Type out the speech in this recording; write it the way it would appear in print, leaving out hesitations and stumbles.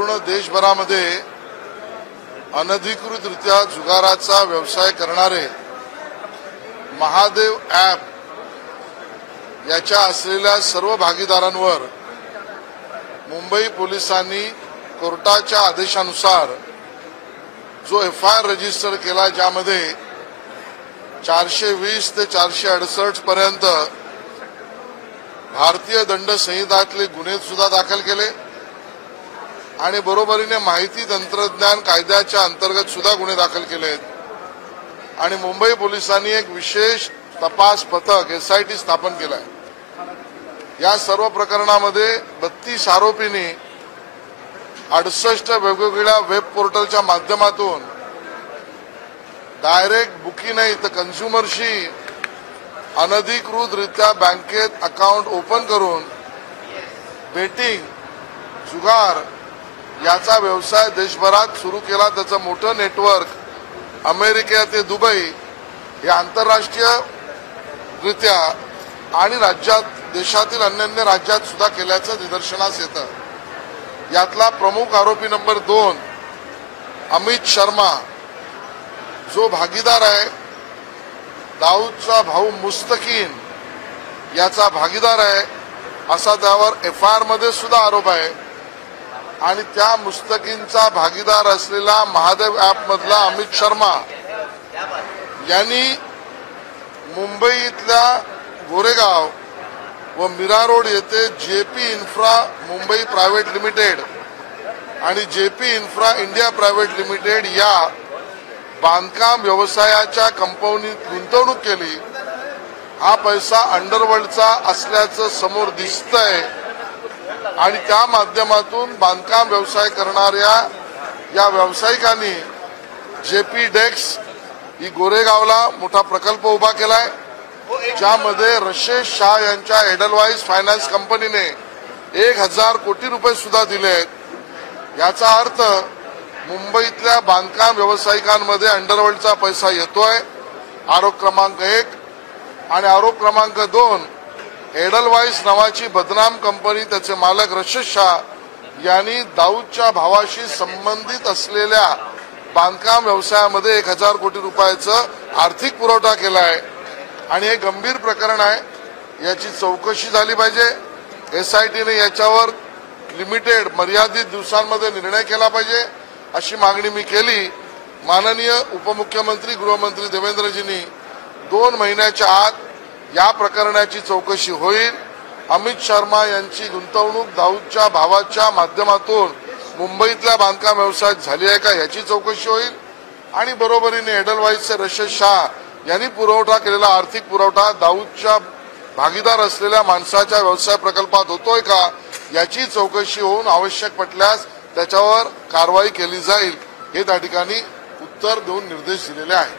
पूर्ण देशभरामध्ये अनधिकृतरित्या जुगाराचा व्यवसाय करणारे महादेव ॲप याच्या असलेल्या सर्व भागीदारांवर मुंबई पोलिसांनी कोर्टाच्या आदेशानुसार जो FIR रजिस्टर केला, ज्यामध्ये 420 ते 468 पर्यंत भारतीय दंड संहितातले गुन्हे सुद्धा दाखल केले आणि बरोबरीने माहिती तंत्रज्ञान कायद्याच्या अंतर्गत सुद्धा गुन्हे दाखल केले आणि मुंबई पोलिसांनी एक विशेष तपास पथक SIT स्थापन केलाय। या सर्व प्रकरणामध्ये 32 आरोपींनी 68 वेगवेगळ्या वेब पोर्टलच्या माध्यमातून डायरेक्ट बुकिंग नाही तर कन्झ्युमरशी अनधिकृतरित्या बँकेत अकाउंट ओपन करून बेटिंग जुगार याचा व्यवसाय देशभरात सुरू केला। त्याचं मोठं नेटवर्क अमेरिका ते दुबई या आंतरराष्ट्रीयरित्या आणि राज्यात देशातील अन्य राज्यात सुद्धा केल्याचं निदर्शनास येतं। यातला प्रमुख आरोपी नंबर 2 अमित शर्मा, जो भागीदार आहे, दाऊदचा भाऊ मुस्तकीन याचा भागीदार आहे असा त्यावर FIR मध्ये सुद्धा आरोप आहे आणि त्या मुस्तकीनचा भागीदार असलेला महादेव ॲप मधला अमित शर्मा यांनी मुंबईतल्या गोरेगाव व मीरा रोड येथे JP infra Mumbai private limited आणि JP infra India private limited या बांधकाम व्यवसायाच्या कंपनीत गुंतवणूक केली। हा पैसा अंडरवर्ल्डचा असल्याचं समोर दिसतंय आणि त्या माध्यमातून बांधकाम व्यवसाय करणाऱ्या या व्यावसायिकांनी JP डेक्स ही गोरेगावला मोठा प्रकल्प उभा केलाय, ज्यामध्ये रशेश शाह यांच्या एडलवाइस फायनान्स कंपनीने 1000 कोटी रुपये सुद्धा दिले आहेत। याचा अर्थ मुंबईतल्या बांधकाम व्यावसायिकांमध्ये अंडरवर्ल्डचा पैसा येतोय। आरोप क्रमांक 1 आणि आरोप क्रमांक 2, एडलवाइस नावाची बदनाम कंपनी, त्याचे मालक रशेश शाह यांनी दाऊदच्या भावाशी संबंधित असलेल्या बांधकाम व्यवसायामध्ये 1000 कोटी रुपयाचा आर्थिक पुरवठा केलाय आणि हे गंभीर प्रकरण आहे। याची चौकशी झाली पाहिजे। SIT ने याच्यावर लिमिटेड मर्यादित दिवसांमध्ये निर्णय केला पाहिजे अशी मागणी मी केली। माननीय उपमुख्यमंत्री गृहमंत्री देवेंद्रजींनी 2 महिन्याच्या आत या प्रकरणाची चौकशी होईल। अमित शर्मा यांची गुंतवणूक दाऊदच्या भावाच्या माध्यमातून मुंबईतल्या बांधकाम व्यवसायात झाली आहे का याची चौकशी होईल आणि बरोबरीने एडलवाइसचे रशेश शाह यांनी पुरवठा केलेला आर्थिक पुरवठा दाऊदच्या भागीदार असलेल्या माणसाच्या व्यवसाय प्रकल्पात होतोय का याची चौकशी होऊन आवश्यक पडल्यास त्याच्यावर कारवाई केली जाईल, हे त्या ठिकाणी उत्तर देऊन निर्देश दिलेले आहेत।